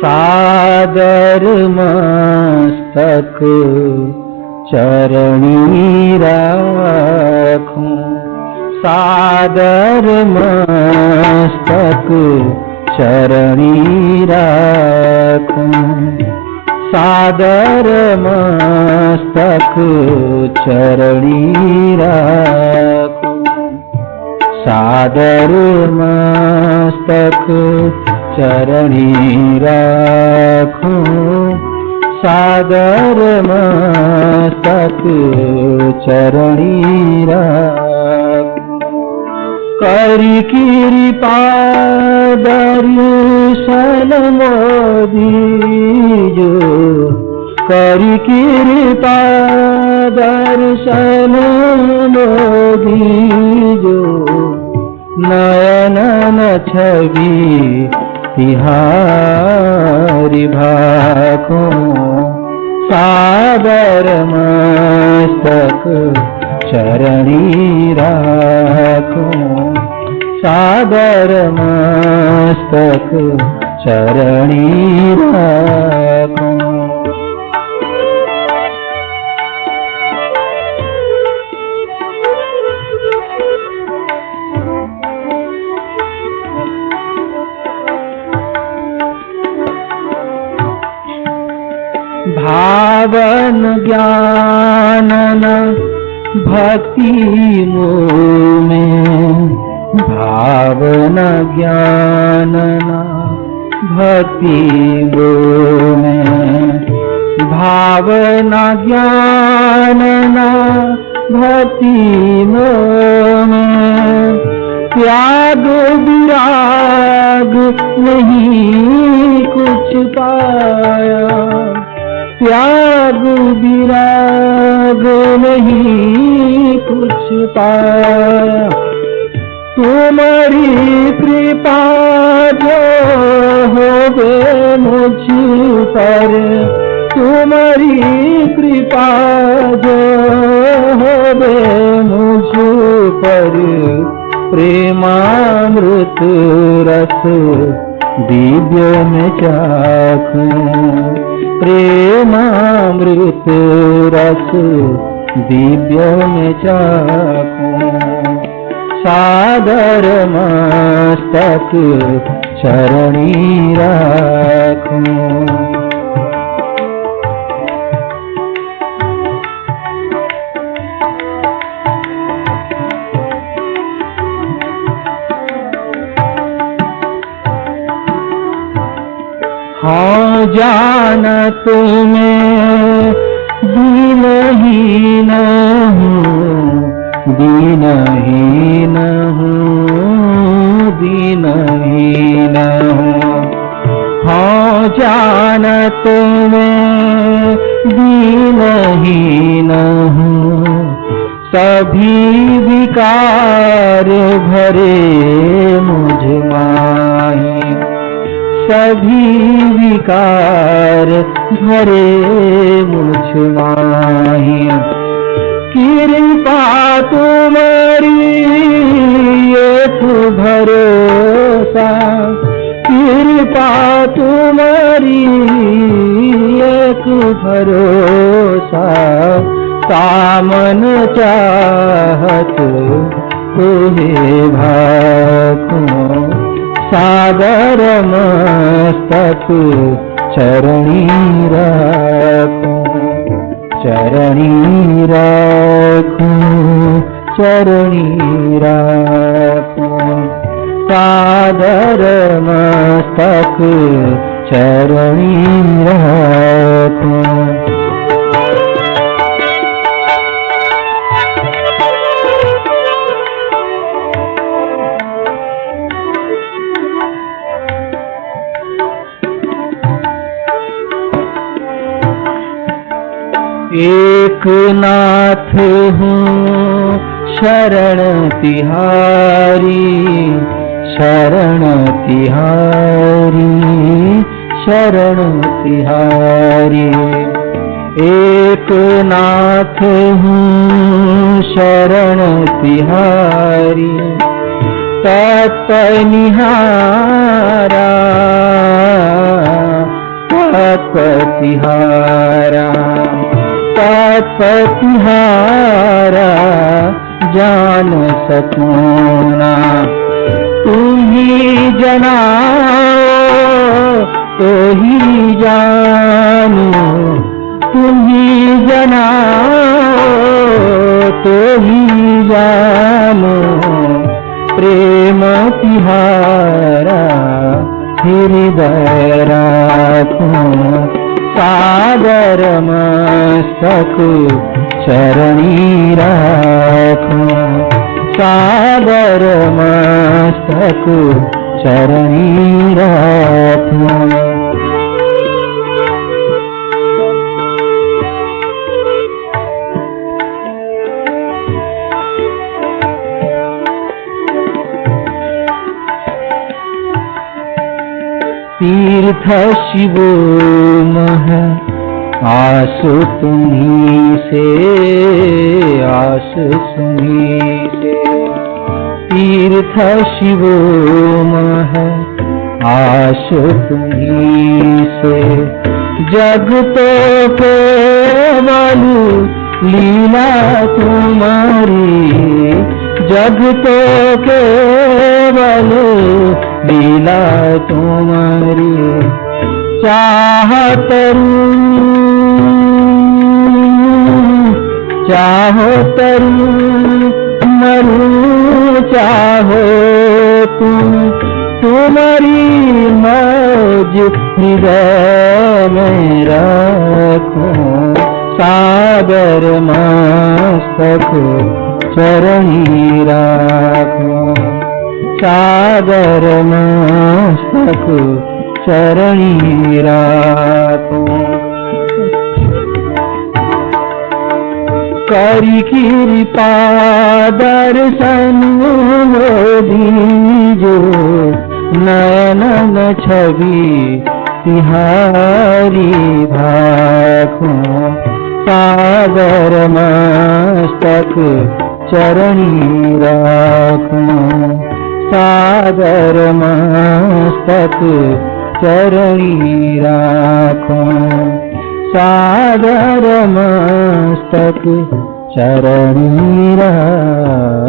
सादर मस्तक चरणी राखूं, सादर मस्तक चरणी राखूं, सादर मस्तक चरणी राखूं, सादर मस्तक चरणी राखूं, सादर मस्तक चरणी राखूं। करी कृपा दर्शन मोदीजो, करी कृपा दर्शन मोदीजो, नयनन छवि तिहारी भाखों, सादर मस्तक चरणी राखूं, सादर मस्तक चरणी राखूं। भावन ज्ञानन भक्ति में, भावन ज्ञानन भक्ति में, भावना ज्ञानन भक्ति में, त्याग विराग नहीं कुछ पाया, त्याग विराग नहीं कुछ पाया, तुम्हारी कृपा जो होवे मुझ पर, तुम्हारी कृपा जो होवे मुझ पर, प्रेमामृत रस दिव्य में चाखूं, प्रेमामृत रस दिव्य में चाखूं, सादर मस्तक चरणी राखूं। हाँ जानत मैं दीनहीन हूँ, दीनहीन हूँ, दीनहीन हूँ। हाँ जानत मैं दीनहीन हूँ, सभी विकार भरे मुझ माही, सभी विकार भरे मुझ माही। कृपा तुम्हारी एक भरोसा, कृपा तुम्हारी एक भरोसा, सामन चाहत तुम्हें भाखूं, सादर मस्तक चरणी राखूं, चरणी राखूं, चरणी राखूं, सादर मस्तक चरणी राखूं। एक नाथ हूँ शरण तिहारी, शरण तिहारी, शरण तिहारी। एक नाथ हूँ शरण तिहारी, तत्पनिहारा तत्पतिहारा तत्पतिहारा जान सकूं ना तुम ही जनाओ तो ही जानो तुम ही जनाओ तो ही जानो प्रेम तिहारा हृदय राखूं सागर मस्तक चरणी राखूं सागर मस्तक चरणी राखूं तीर्थ शिवो मह आसु तुम्ही से आस सुनी से तीर्थ शिवो मह आसु तुम्ही से जग तो केवल लीला तुम्हारी जग तो केवल लीला तुम्हारी चाहत चाहो तरु मरु चाहो तुम तुम्हारी मौज हृदय में रखो सागर मस्तक चरणी राखो सागर मस्तक चरणी राखो करी कृपा दर्शन दीजो नयन छवि तिहारी भाखो सागर मस्तक चरणी राखो सागर मस्तक चरणी राखो सागर मस्तक चरणी राखो।